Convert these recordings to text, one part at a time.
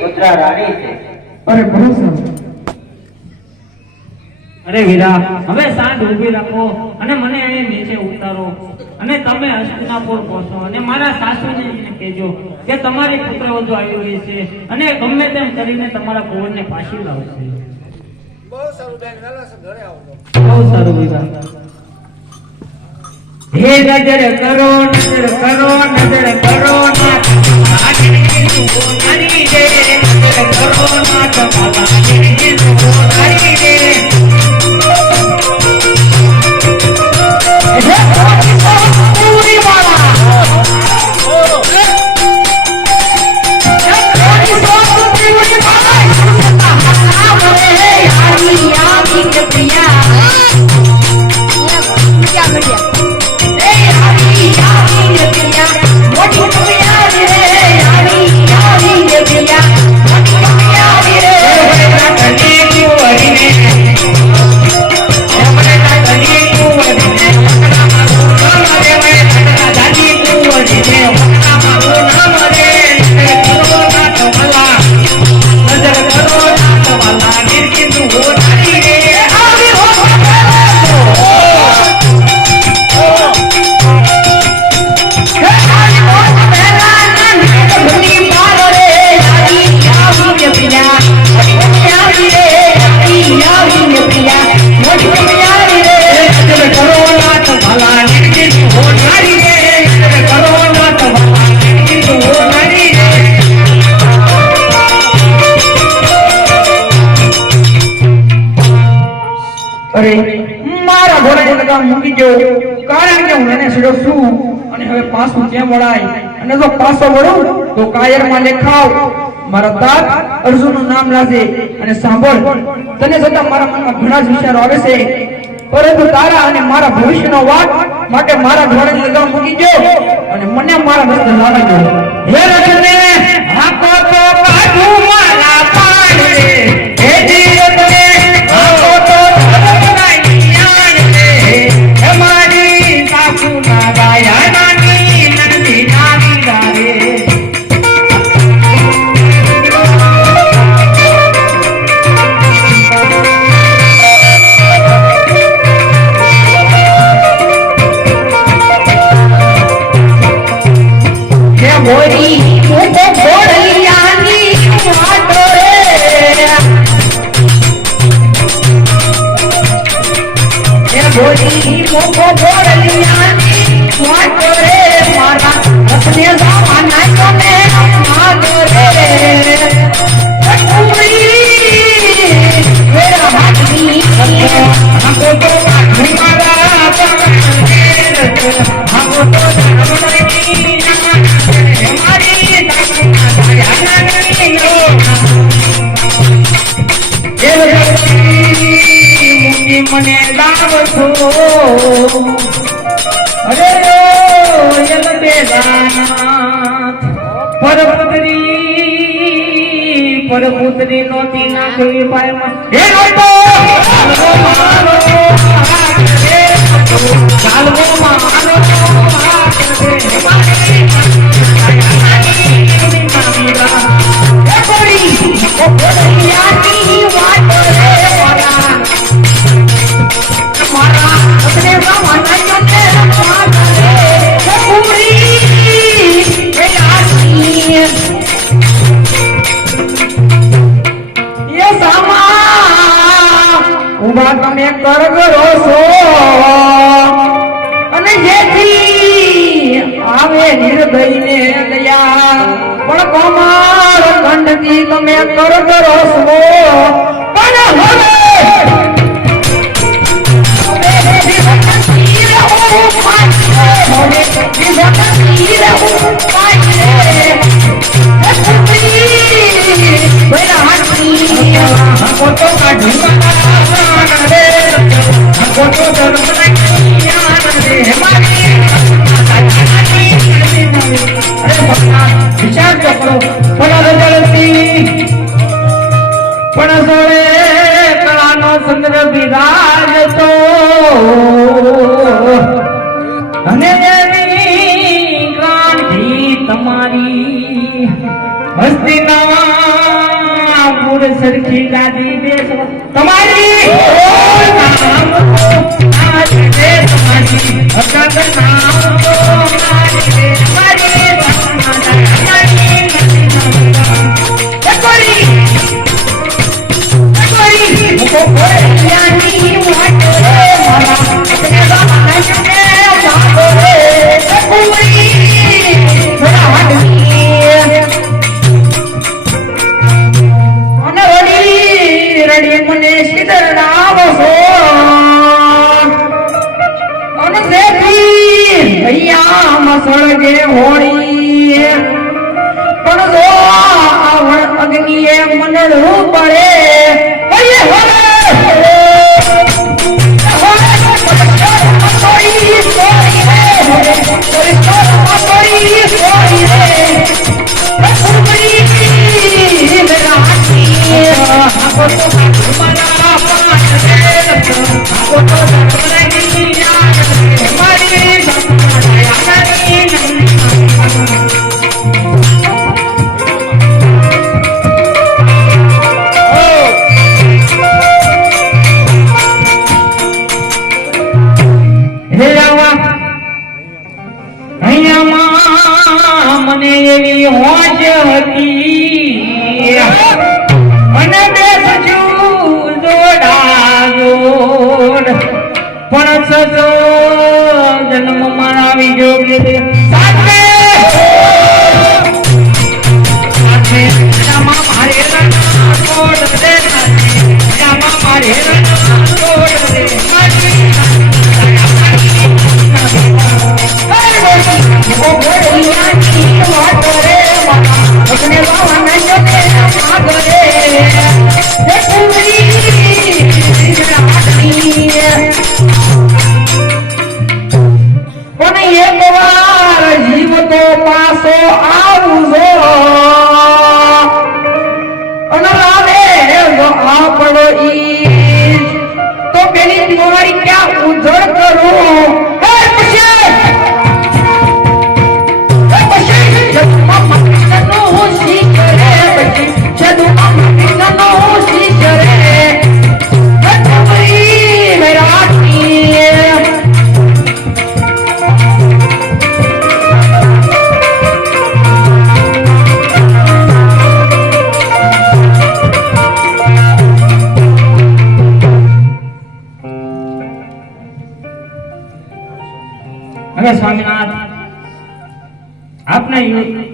પુત્રા રાણી છે. અરે બહુ સરસ. અરે વીરા, હવે સાંજ ઊભી રાખો અને મને અહીં નીચે ઉતારો અને તમે હસ્તિનાપુર પહોંચો અને મારા સાસુને કહેજો કે તમારી પુત્રવધુ આવી ગઈ છે અને ગમે તેમ કરીને તમારા કુંવરને પાછી લાવશે. બહુ સારું બેન, વેલા છે ઘરે આવજો. બહુ સારું વીરા. હે નજર કરો, નજર કરો, નજર કરો ના આખરી સુનારી દે, નજર કરો ના તમારા આખરી સુનારી દે. મૂકી દો, કારણ કે હું એને સીધો છું અને હવે પાછું કેમ વળાય, અને જો પાછો વળું તો કાયરમાં લેખાવ મારા દાદ અર્જુનનું નામ લાજે. અને સાંભળ, તને છતાં મારા મનમાં ઘણા જ વિચારો આવે છે, પરંતુ તારા અને મારા ભવિષ્યનો વાત માટે મારા ઘોડાને લગામ મૂકી દો અને મને મારા રસ્તે લાવી દો. હે રજને આકો તો કાઢું મારા પાડે, હે જીવને આકો તો મને દાવ છો અરે યલ બેલાનાથ પરપુત્રી નોતી નાખવી પાયમાં. હે નોતો ચાલવો મારો તમે કરગરો છો અને જેથી આવે નિર્દયને દયા, પણ કમાર ખંડથી તમે કરગરો છો. પણ હવે વિચાર કરો, પણ સોળે કળાનો ચંદ્ર વિરાજતો અને એની ક્રાંતિ તમારી હસ્તિના ठाकुर सरखी गादी देश તમારી नाम आज दे तुम्हारी भगत नाम आज दे तुम्हारी મુકો કોરિયાની વાટો રે મારા અપને બાપા ને વાટો રે કુમરી થોડા હાડની અને રડી મને સીધર નામ સો અને દેખી ભૈયા મસળગે હોળી પણ જો આવણ અગ્નિએ મનડું પડે ભૈયે હોળે મને એવી હોશ હતી અને બેસજુ જોડાગોડ પણ સજો જન્મ માં આવી જોગે સાથે સાથે રામા મારે કોડ દે રામા મારે કોડ દે ઓ કોરિયાની વાટો રે મારા અપને બાપા ને વાટો રે કુમરી થોડા હાડની કોને એક વાર જીવ તો પાસો આવજો અને લાવે જો આપણો ઈ તો પેલી તમારી ક્યાં ઉજળ કરું હે પછી હવે સ્વામિનાથ આપને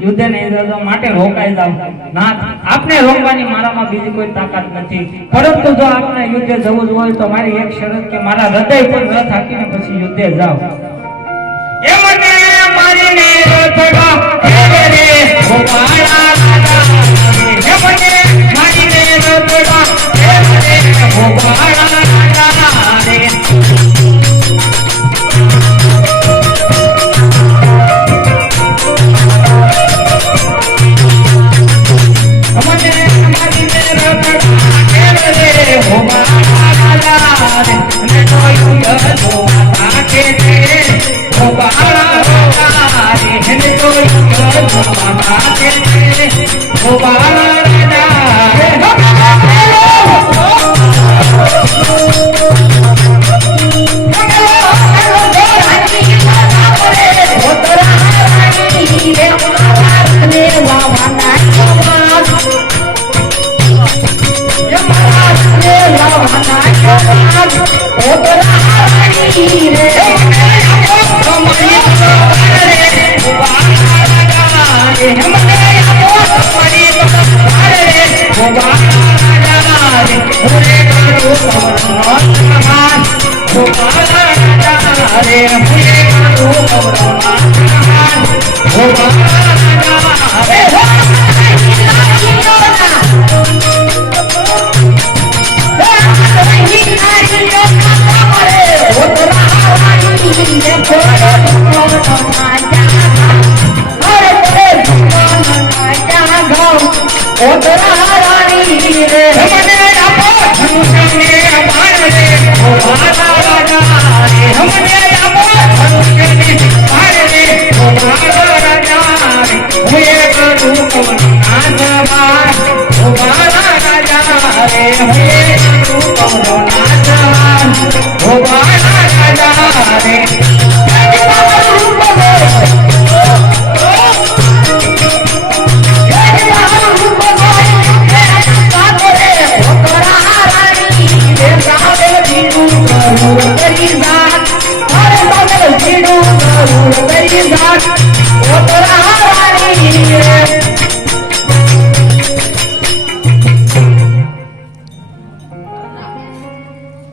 યુદ્ધ નહીં માટે રોકાઈ જાવ નાથ આપને રોકવાની મારામાં બીજી કોઈ તાકાત નથી પરંતુ જો આપને યુદ્ધે જવું જ હોય તો મારી એક શરત કે મારા હૃદય પર ન થાકીને પછી યુદ્ધે જાવ એ મને મારીને રોતડા હે રે ગોપાળા રાજા હે મને મારીને રોતડા હે રે ગોપાળા રાજા રે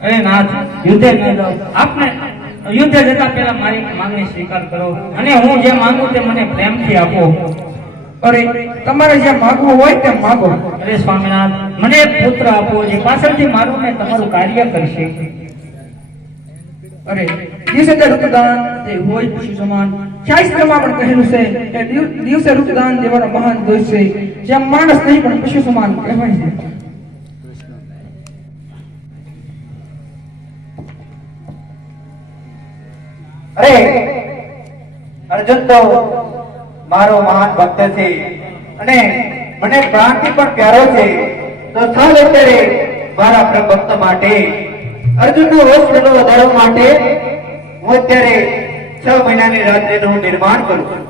અરે નાથ, યુદ્ધે ન જાઓ. આપને યુદ્ધે જતા પહેલા મારી માંગણી સ્વીકાર કરો અને હું જે માંગુ તે મને પ્રેમથી આપો. અરે તમારે જે માગવું હોય તે માગો. અરે સ્વામિનાથ, મને એક પુત્ર આપો જે પાછળથી મારું ને તમારું કાર્ય કરશે. અરે દિવસે તે રૂપદાન તે હોય પશુ સમાન. શાસ્ત્રમાં પણ કહેલું છે કે દિવસે રૂપદાન દેવાનો મહાન દોષ છે. જેમ માણસ નહીં પણ પશુ સમાન કહેવાય છે. અરે અર્જુન તો મારો મહાન ભક્ત છે અને મને પ્રાણથી પણ પ્યારો છે. તો ચાલ અત્યારે મારા પ્રેમ ભક્ત માટે અર્જુનનો વસ્ત્રનો વધારવા માટે હું અત્યારે 6 મહિનાની રાત્રિનું નિર્માણ કરું છું.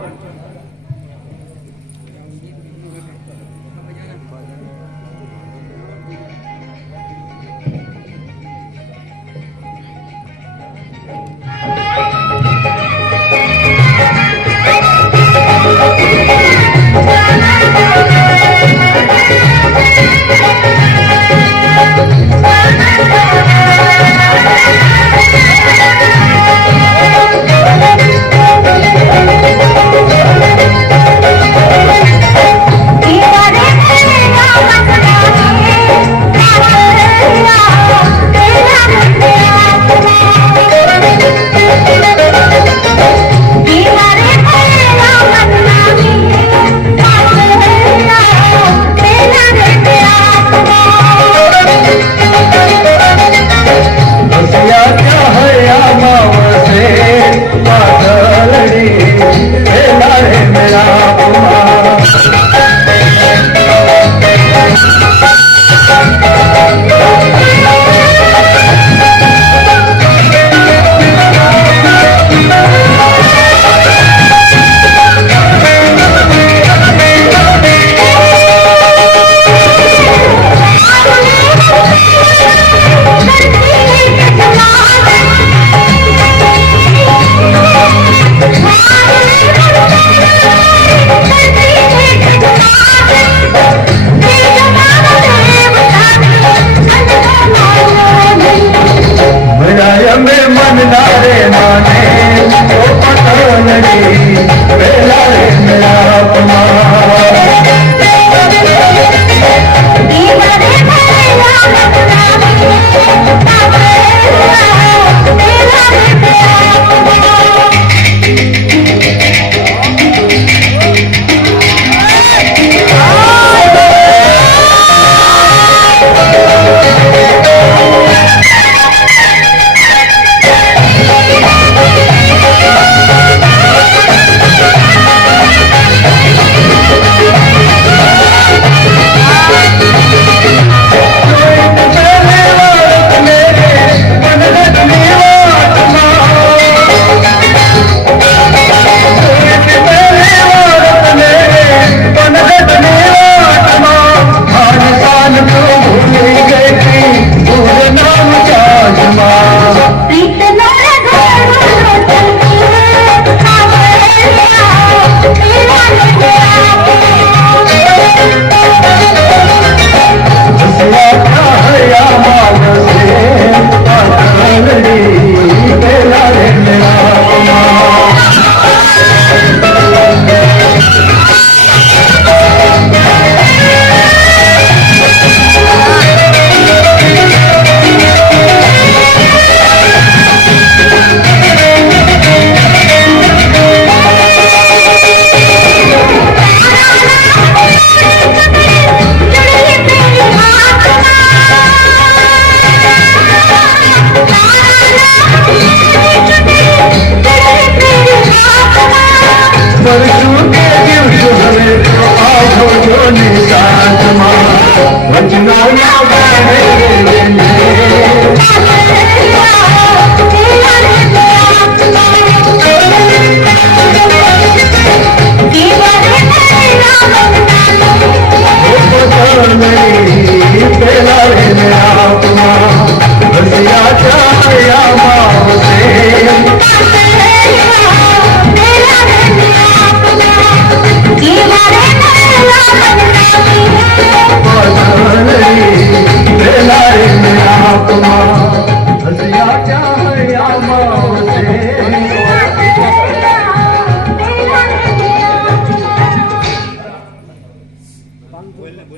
એ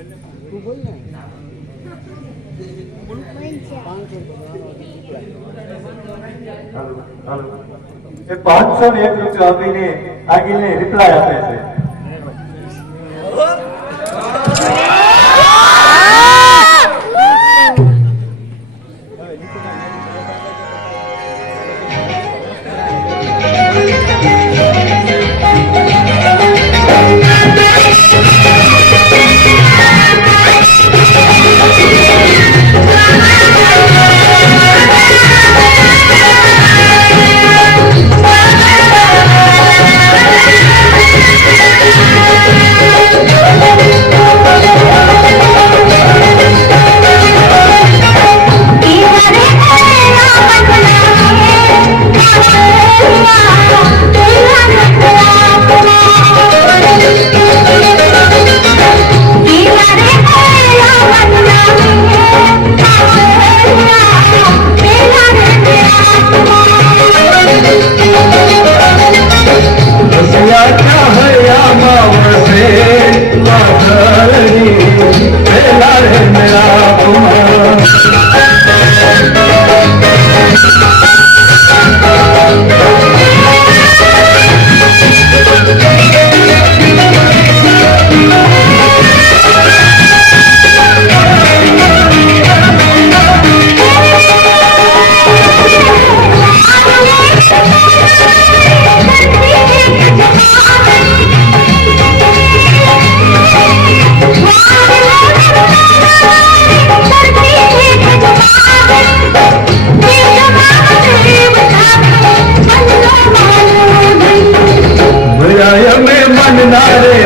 501 રૂપિયા આપીને આગળને રિપ્લાય આપે છે.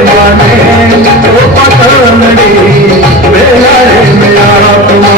माने तो पतंगड़ी बेला रे मेरा